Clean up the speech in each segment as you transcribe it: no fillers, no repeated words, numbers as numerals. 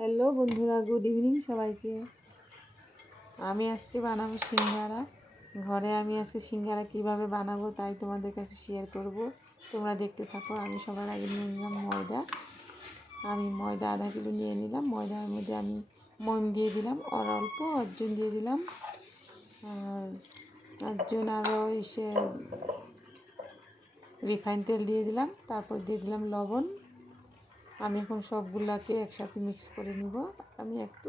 Hello বন্ধুরা, good evening সবাইকে। আমি আজকে বানাবো সিঙ্গারা। ঘরে আমি আজকে সিঙ্গারা কীভাবে বানাবো তাই তোমাদের কাছে শেয়ার করব। তোমরা দেখতে থাকো। আমি সবার আগে নিয়ে নিলাম ময়দা। আমি ময়দা আধা কিলো নিয়ে নিলাম। ময়দার মধ্যে আমি মন দিয়ে দিলাম, আর অল্প অর্জুন দিয়ে দিলাম, আর অর্জুন আরও রিফাইন তেল দিয়ে দিলাম। তারপর দিয়ে দিলাম লবণ। আমি এখন সবগুলোকে একসাথে মিক্স করে নিব। আমি একটু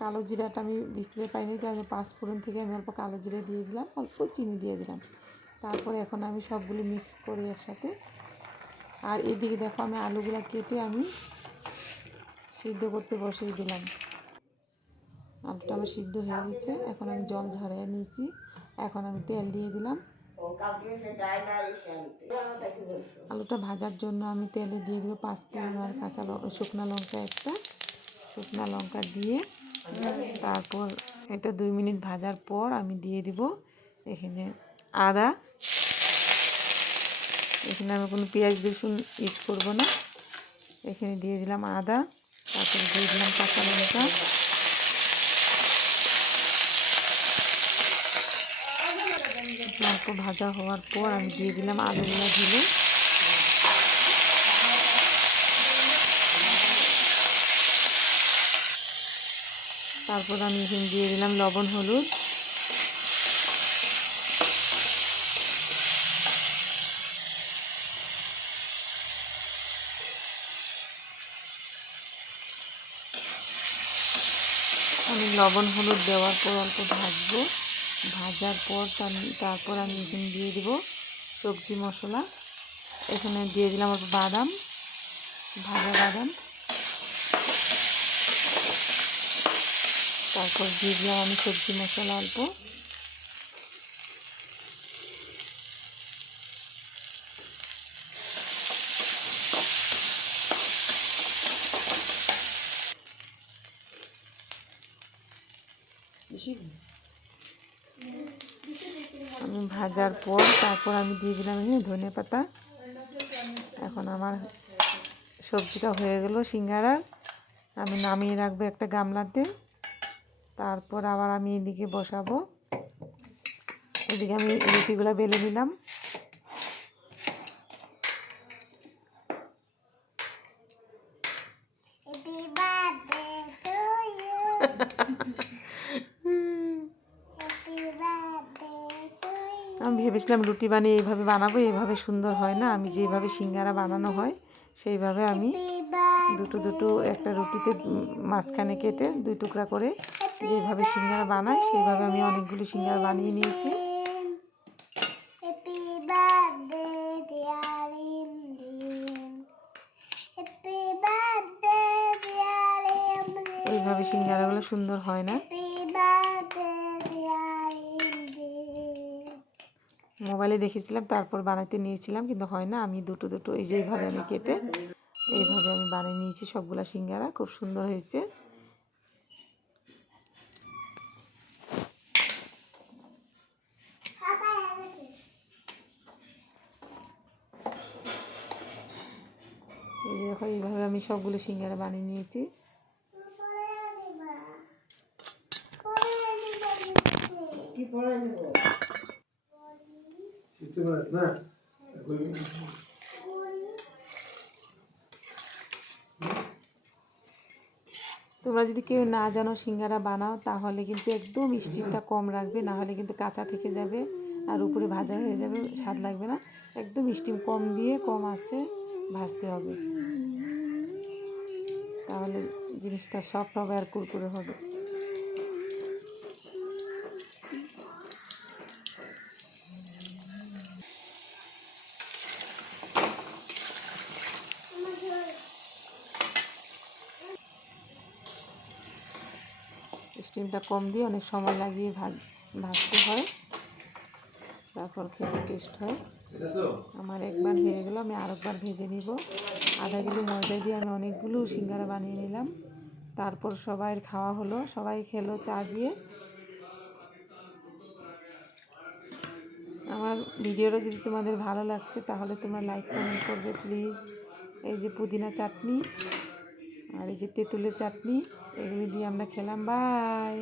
কালো জিরাটা আমি বুঝতে পাইনি, তাই আমি 5 ফোড়ন থেকে আমি অল্প কালো জিরা দিয়ে দিলাম, অল্প চিনি দিয়ে দিলাম। তারপরে এখন আমি সবগুলো মিক্স করি একসাথে। আর এদিকে দেখো, আমি আলুগুলো কেটে আমি সিদ্ধ করতে বসিয়ে দিলাম। আলুটা আমার সিদ্ধ হয়ে গেছে। এখন আমি জল ঝরিয়ে নিয়েছি। এখন আমি তেল দিয়ে দিলাম। আলুটা ভাজার জন্য আমি তেলে দিয়ে দেবো 5 ফোড়ন আর শুকনো লঙ্কা, একটা শুকনো লঙ্কা দিয়ে তারপর এটা 2 মিনিট ভাজার পর আমি দিয়ে দিব এখানে আদা। এখানে আমি কোনো পেঁয়াজ রসুন ইউজ করবো না। এখানে দিয়ে দিলাম আদা, তারপর দিয়ে দিলাম কাঁচা লঙ্কা। অল্প ভাজা হওয়ার পর আমি দিয়ে দিলাম আলুগুলো ঢেলে। তারপর আমি এখানে দিয়ে দিলাম লবণ, হলুদ। আমি লবণ হলুদ দেওয়ার পর অল্প ভাজবো। ভাজার পর তারপর আমি এখানে দিয়ে দিব সবজি মশলা। এখানে দিয়ে দিলাম অল্প বাদাম, ভাজা বাদাম। তারপর দিয়ে দিলাম আমি সবজি মশলা অল্প। আমি ভাজার পর তারপর আমি দিয়ে দিলাম ধনে পাতা। এখন আমার সবজিটা হয়ে গেল সিঙ্গারার। আমি নামিয়ে রাখবো একটা গামলাতে। তারপর আবার আমি এদিকে বসাবো। এদিকে আমি রুটিগুলো বেলে নিলাম। আমি ভেবেছিলাম রুটি বানিয়ে এইভাবে বানাবো, এইভাবে সুন্দর হয় না। আমি যেভাবে সিঙ্গারা বানানো হয় সেইভাবে আমি দুটো একটা রুটিতে মাঝখানে কেটে 2 টুকরা করে যেভাবে সিঙ্গারা বানাই সেইভাবে আমি অনেকগুলো সিঙ্গারা বানিয়ে নিয়েছি। এইভাবে সিঙ্গারাগুলো সুন্দর হয় না। মোবাইলে দেখেছিলাম, তারপর বানাতে নিয়েছিলাম, কিন্তু হয় না। আমি দুটো এই যে এইভাবে আমি কেটে এইভাবে আমি বানিয়ে নিয়েছি সবগুলা সিঙ্গারা। খুব সুন্দর হয়েছে। এই যে দেখো, এইভাবে আমি সবগুলো সিঙ্গারা বানিয়ে নিয়েছি। তোমরা যদি কেউ না জানো সিঙ্গারা বানাও, তাহলে কিন্তু একদম স্টিমটা কম রাখবে, না হলে কিন্তু কাঁচা থেকে যাবে আর উপরে ভাজা হয়ে যাবে, স্বাদ লাগবে না। একদম স্টিম কম দিয়ে কম আঁচে ভাজতে হবে, তাহলে জিনিসটা সফট হবে আর কুরকুরে হবে। স্টিমটা কম দিয়ে অনেক সময় লাগিয়ে ভাজতে হয়, তারপর খেতে টেস্ট হয়। আমার একবার হয়ে গেল, আমি আরেকবার ভেজে নিব। আধা কিলো ময়দা দিয়ে আমি অনেকগুলো সিঙ্গারা বানিয়ে নিলাম। তারপর সবাইয়ের খাওয়া হলো, সবাই খেলো চা দিয়ে। আমার ভিডিওটা যদি তোমাদের ভালো লাগছে তাহলে তোমরা লাইক কমেন্ট করবে প্লিজ। এই যে পুদিনা চাটনি, আর আর এই যে তেঁতুলের চাটনি, এগুলি দিয়ে আমরা খেলাম। বাই।